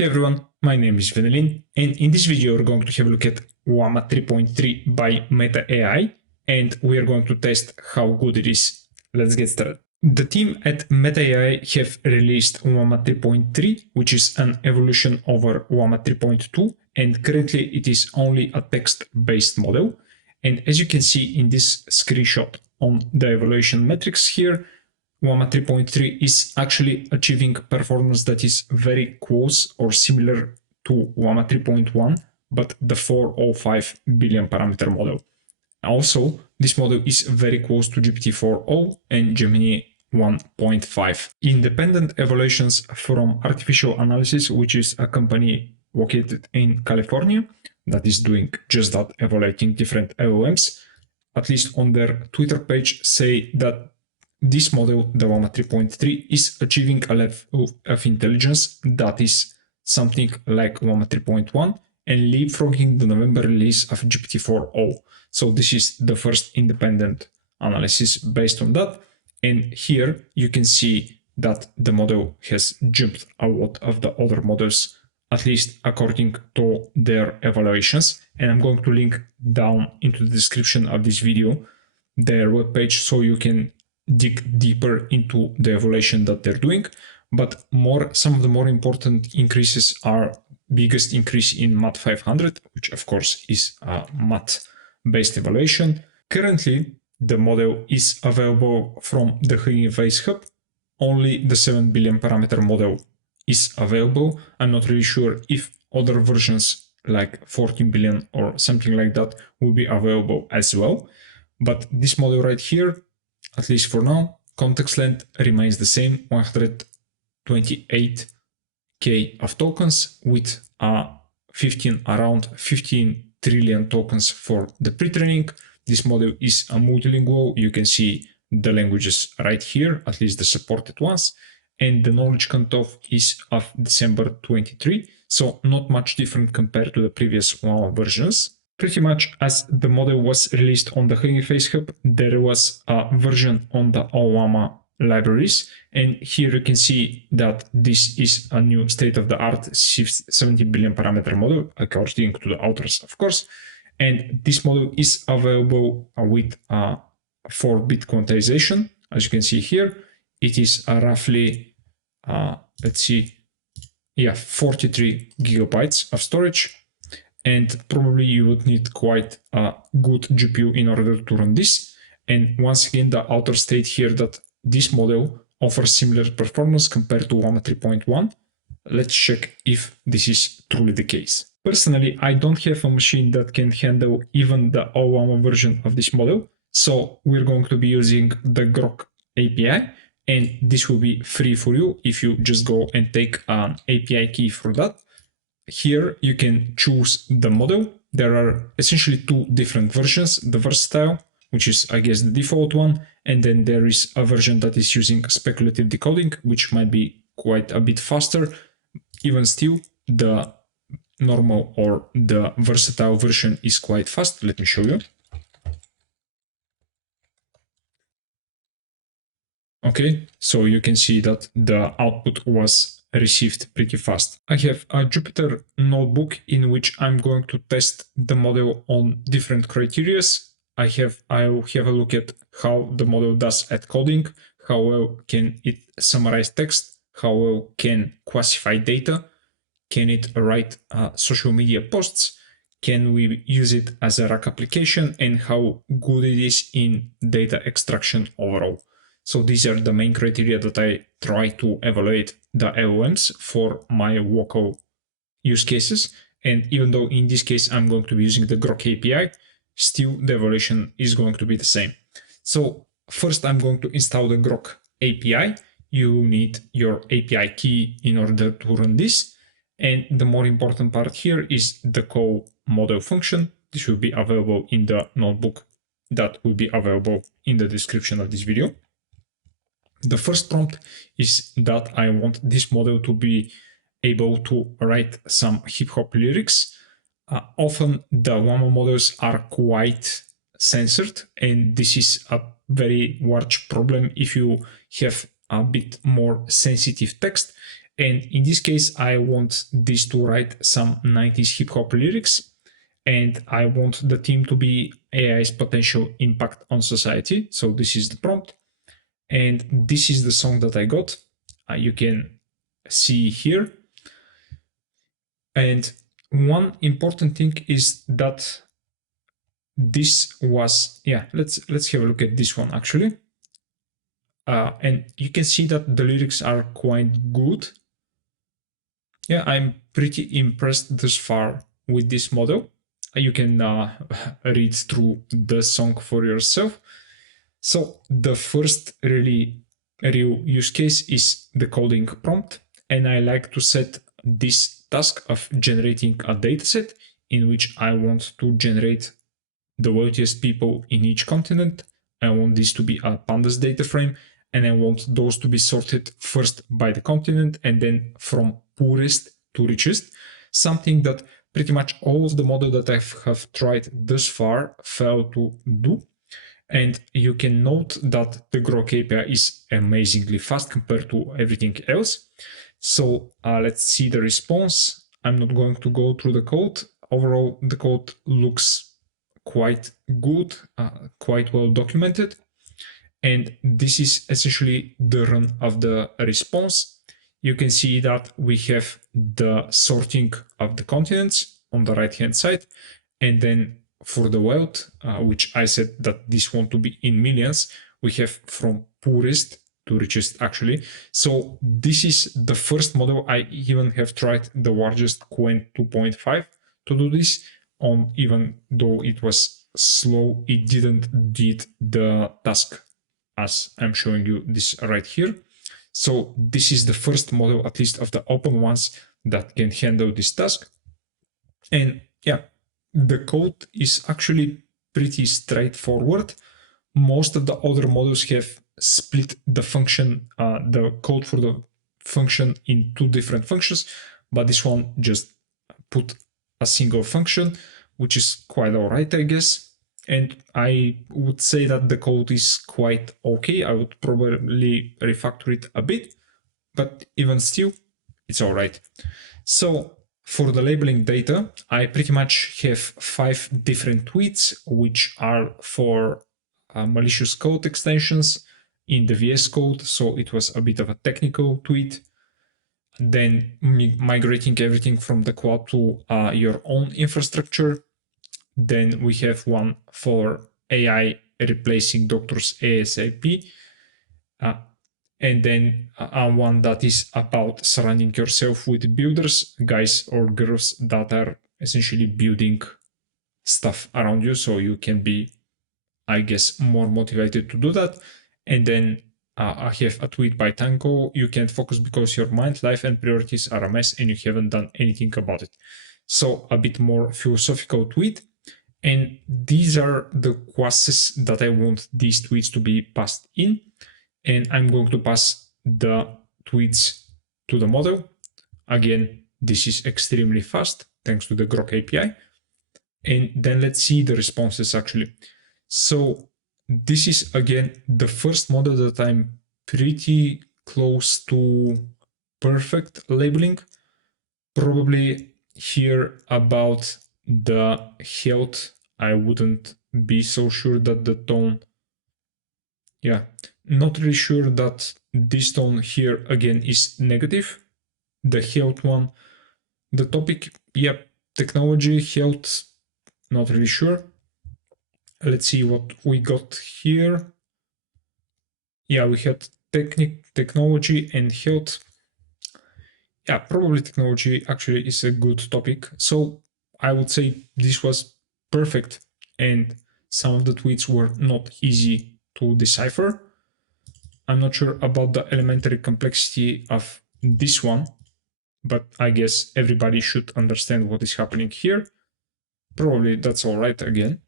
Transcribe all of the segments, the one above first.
Hey everyone, my name is Venelin, and in this video we're going to have a look at Llama 3.3 by Meta AI, and we are going to test how good it is. Let's get started. The team at Meta AI have released Llama 3.3, which is an evolution over Llama 3.2, and currently it is only a text-based model. And as you can see in this screenshot on the evaluation metrics here, Llama 3.3 is actually achieving performance that is very close or similar to Llama 3.1, but the 405 billion parameter model. Also, this model is very close to GPT-4o and Gemini 1.5. Independent evaluations from Artificial Analysis, which is a company located in California that is doing just that, evaluating different LLMs, at least on their Twitter page, say that this model, the Llama 3.3, is achieving a level of intelligence that is something like Llama 3.1 and leapfrogging the November release of GPT-4o. So this is the first independent analysis based on that. And here you can see that the model has jumped a lot of the other models, at least according to their evaluations. And I'm going to link down into the description of this video their webpage so you can dig deeper into the evaluation that they're doing. But some of the more important increases are biggest increase in MAT 500, which of course is a MAT-based evaluation. Currently, the model is available from the HuggingFace hub. Only the 7 billion parameter model is available. I'm not really sure if other versions like 14 billion or something like that will be available as well. But this model right here, at least for now, context length remains the same, 128k of tokens with around 15 trillion tokens for the pre-training. This model is a multilingual. You can see the languages right here, at least the supported ones. And the knowledge cutoff is of December 23. So not much different compared to the previous Llama versions. Pretty much as the model was released on the HuggingFace hub, there was a version on the Ollama libraries. And here you can see that this is a new state-of-the-art 70 billion parameter model, according to the authors, of course. And this model is available with 4-bit quantization. As you can see here, it is roughly, 43 gigabytes of storage. And probably you would need quite a good GPU in order to run this. And once again, the author state here that this model offers similar performance compared to Llama 3.1. Let's check if this is truly the case. Personally, I don't have a machine that can handle even the Ollama version of this model. So we're going to be using the Groq API, and this will be free for you if you just go and take an API key for that. Here you can choose the model. There are essentially two different versions, the versatile, which is I guess the default one, and then there is a version that is using speculative decoding, which might be quite a bit faster. Even still, the normal or the versatile version is quite fast. Let me show you. Okay, so you can see that the output was received pretty fast. I have a Jupyter notebook in which I'm going to test the model on different criteria. I'll have a look at how the model does at coding, how well can it summarize text, how well can classify data, can it write social media posts, can we use it as a RAG application, and how good it is in data extraction overall. So these are the main criteria that I try to evaluate the LLMs for my local use cases. And even though in this case I'm going to be using the Groq API, still the evaluation is going to be the same. So first I'm going to install the Groq API. You need your API key in order to run this. And the more important part here is the call model function. This will be available in the notebook that will be available in the description of this video. The first prompt is that I want this model to be able to write some hip-hop lyrics. Often the Llama models are quite censored, and this is a very large problem if you have a bit more sensitive text. And in this case, I want this to write some 90s hip hop lyrics, and I want the theme to be AI's potential impact on society. So this is the prompt, and this is the song that I got. You can see here. And one important thing is that this was, yeah, let's have a look at this one actually. And you can see that the lyrics are quite good. Yeah, I'm pretty impressed thus far with this model. You can read through the song for yourself. So the first really real use case is the coding prompt, and I like to set this task of generating a dataset in which I want to generate the wealthiest people in each continent. I want this to be a pandas data frame, and I want those to be sorted first by the continent and then from poorest to richest, something that pretty much all of the models that I have tried thus far fail to do. And you can note that the Groq API is amazingly fast compared to everything else. So let's see the response. I'm not going to go through the code. Overall, the code looks quite good, quite well documented. And this is essentially the run of the response. You can see that we have the sorting of the continents on the right hand side, and then for the wealth, which I said that this want to be in millions, we have from poorest to richest actually. So this is the first model. I even have tried the largest Qwen 2.5 to do this on, even though it was slow, it didn't did the task as I'm showing you this right here. So this is the first model, at least of the open ones, that can handle this task. And yeah, the code is actually pretty straightforward. Most of the other models have split the function, the code for the function in two different functions, but this one just put a single function, which is quite all right, I guess. And I would say that the code is quite okay. I would probably refactor it a bit, but even still, it's all right. So for the labeling data, I pretty much have 5 different tweets, which are for malicious code extensions in the VS Code. So it was a bit of a technical tweet. Then migrating everything from the cloud to your own infrastructure. Then we have one for AI replacing doctors ASAP. And then one that is about surrounding yourself with builders, guys or girls that are essentially building stuff around you, so you can be, I guess, more motivated to do that. And then I have a tweet by Tango: you can't focus because your mind, life, and priorities are a mess and you haven't done anything about it. So a bit more philosophical tweet. And these are the classes that I want these tweets to be passed in. And I'm going to pass the tweets to the model. Again, this is extremely fast thanks to the Groq API. And then let's see the responses actually. So this is again the first model that I'm pretty close to perfect labeling. Probably here about the health, I wouldn't be so sure that the tone, yeah, not really sure that this tone here again is negative. The health one, the topic, yeah, technology, health, not really sure. Let's see what we got here. Yeah, we had technology and health. Yeah, probably technology actually is a good topic. So I would say this was perfect, and some of the tweets were not easy to decipher. I'm not sure about the elementary complexity of this one, but I guess everybody should understand what is happening here. Probably that's all right again.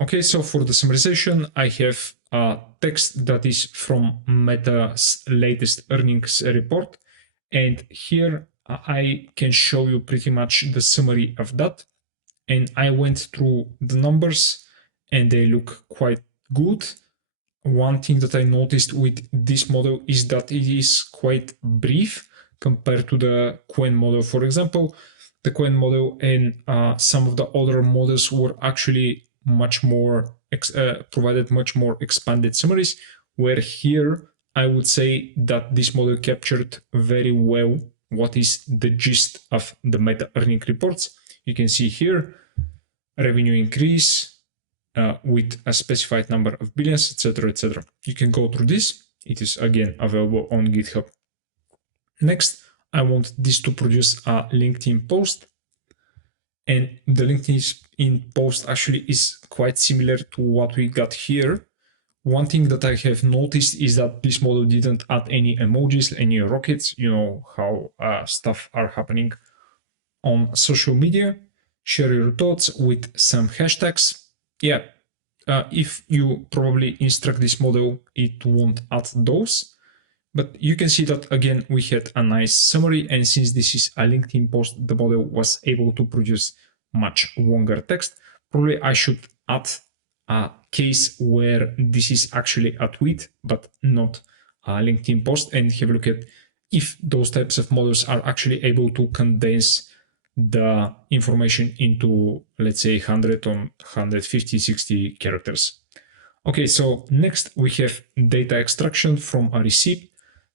Okay, so for the summarization, I have a text that is from Meta's latest earnings report. And here I can show you pretty much the summary of that. And I went through the numbers and they look quite good. One thing that I noticed with this model is that it is quite brief. compared to the Quen model. For example, the Quen model and some of the other models were actually much more provided much more expanded summaries, where here I would say that this model captured very well what is the gist of the meta earning reports. You can see here revenue increase with a specified number of billions, etc., etc. You can go through this. It is again available on GitHub. Next, I want this to produce a LinkedIn post. And the LinkedIn post actually is quite similar to what we got here. One thing that I have noticed is that this model didn't add any emojis, any rockets, you know how stuff are happening on social media. Share your thoughts with some hashtags. Yeah, if you probably instruct this model, it won't add those. But you can see that again, we had a nice summary, and since this is a LinkedIn post, the model was able to produce much longer text. Probably I should add a case where this is actually a tweet, but not a LinkedIn post, and have a look at if those types of models are actually able to condense the information into, let's say, 100 or 150, 60 characters. Okay, so next we have data extraction from a receipt.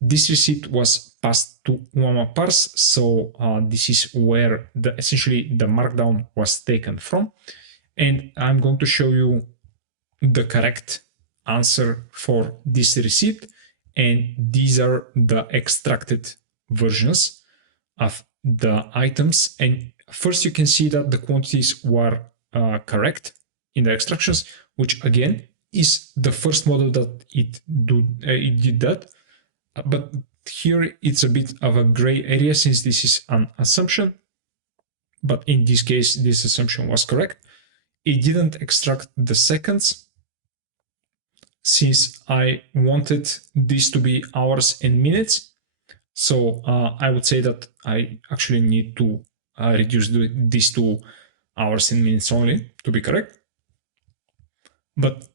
This receipt was passed to Llama parse, so this is where essentially the markdown was taken from. And I'm going to show you the correct answer for this receipt. And these are the extracted versions of the items. And first you can see that the quantities were correct in the extractions, which again is the first model that it did that. But here it's a bit of a gray area since this is an assumption. But in this case, this assumption was correct. It didn't extract the seconds since I wanted this to be hours and minutes. So I would say that I actually need to reduce this to hours and minutes only to be correct. But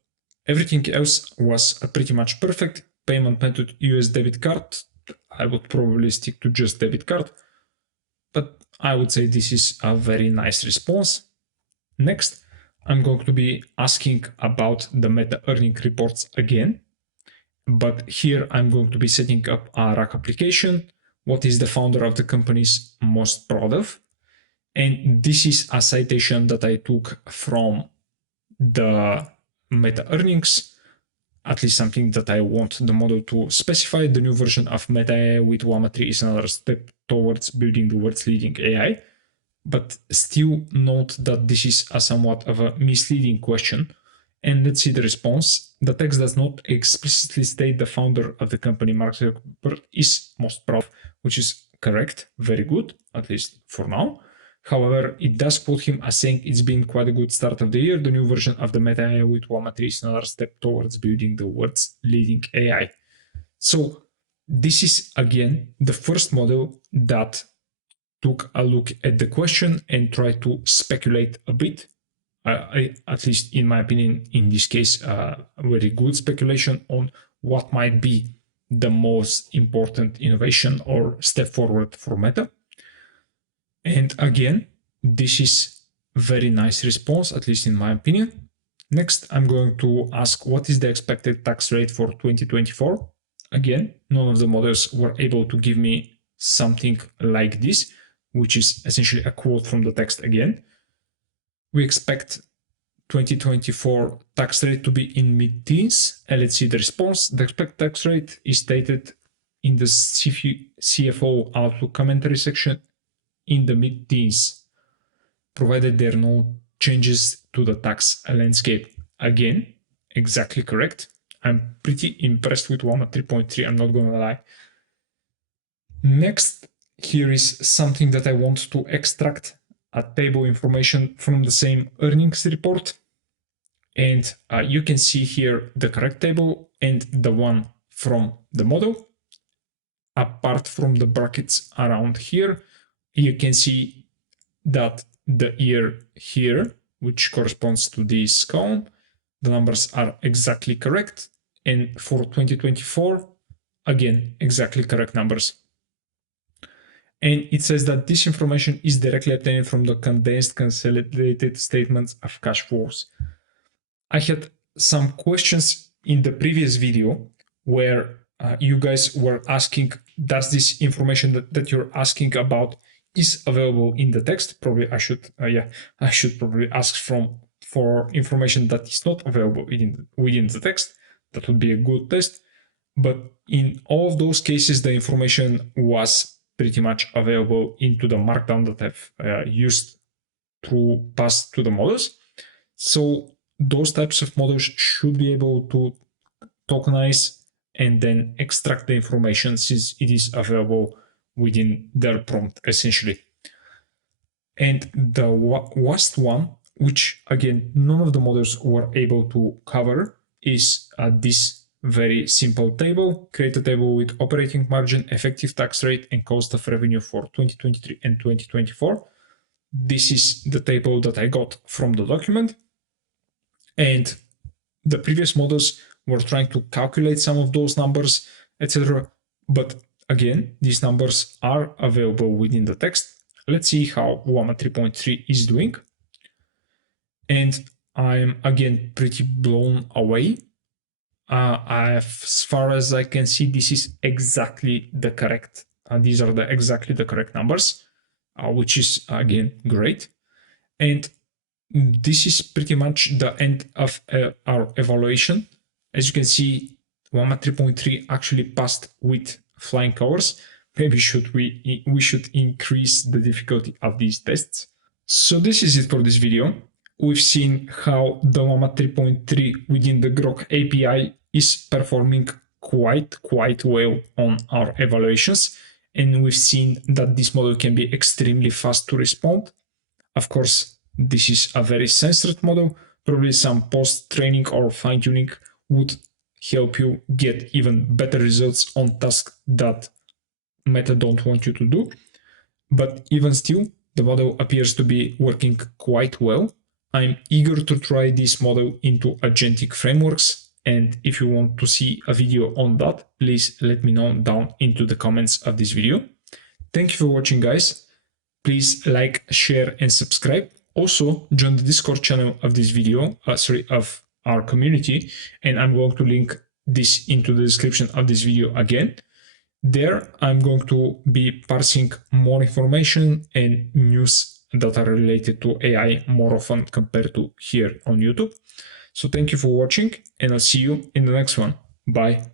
everything else was pretty much perfect. Payment method US debit card. I would probably stick to just debit card, but I would say this is a very nice response. Next, I'm going to be asking about the meta earning reports again, but here I'm going to be setting up a RAG application. What is the founder of the company's most proud of? And this is a citation that I took from the meta earnings, at least something that I want the model to specify. The new version of Meta AI with Llama 3 is another step towards building the world's leading AI. But still note that this is a somewhat of a misleading question. And let's see the response. The text does not explicitly state the founder of the company, Mark Zuckerberg, is most proud of, which is correct. Very good, at least for now. However, it does quote him as saying it's been quite a good start of the year. The new version of the Meta AI with Llama 3 is another step towards building the world's leading AI. So this is again the first model that took a look at the question and tried to speculate a bit. At least in my opinion, in this case, a very good speculation on what might be the most important innovation or step forward for Meta. And again, this is very nice response, at least in my opinion. Next, I'm going to ask what is the expected tax rate for 2024. Again, none of the models were able to give me something like this, which is essentially a quote from the text again. We expect 2024 tax rate to be in mid-teens. And let's see the response. The expected tax rate is stated in the CFO Outlook commentary section in the mid-teens, provided there are no changes to the tax landscape. Again, exactly correct. I'm pretty impressed with Llama 3.3, I'm not gonna lie. Next, here is something that I want to extract a table information from the same earnings report. And you can see here the correct table and the one from the model. Apart from the brackets around here, you can see that the year here, which corresponds to this column, the numbers are exactly correct. And for 2024, again, exactly correct numbers. And it says that this information is directly obtained from the condensed consolidated statements of cash flows. I had some questions in the previous video where you guys were asking, does this information that you're asking about is available in the text? Probably I should probably ask for information that is not available within the text. That would be a good test. But in all of those cases, the information was pretty much available into the markdown that I've used to pass to the models. So those types of models should be able to tokenize and then extract the information since it is available within their prompt, essentially. And the last one, which again, none of the models were able to cover, is this very simple table. Create a table with operating margin, effective tax rate, and cost of revenue for 2023 and 2024. This is the table that I got from the document. And the previous models were trying to calculate some of those numbers, etc. But again, these numbers are available within the text. Let's see how Llama 3.3 is doing. And I'm again pretty blown away. As far as I can see, this is exactly the correct. These are exactly the correct numbers, which is again great. And this is pretty much the end of our evaluation. As you can see, Llama 3.3 actually passed with flying colors. Maybe we should increase the difficulty of these tests. So this is it for this video. We've seen how the Llama 3.3 within the Groq API is performing quite well on our evaluations. And we've seen that this model can be extremely fast to respond. Of course, this is a very censored model. Probably some post-training or fine-tuning would help you get even better results on tasks that Meta don't want you to do. But even still, the model appears to be working quite well. I'm eager to try this model into agentic frameworks. And if you want to see a video on that, please let me know down into the comments of this video. Thank you for watching, guys. Please like, share, and subscribe. Also, join the Discord channel of this video, of our community, and I'm going to link this into the description of this video again. There, I'm going to be parsing more information and news that are related to AI more often compared to here on YouTube. So thank you for watching, and I'll see you in the next one. Bye.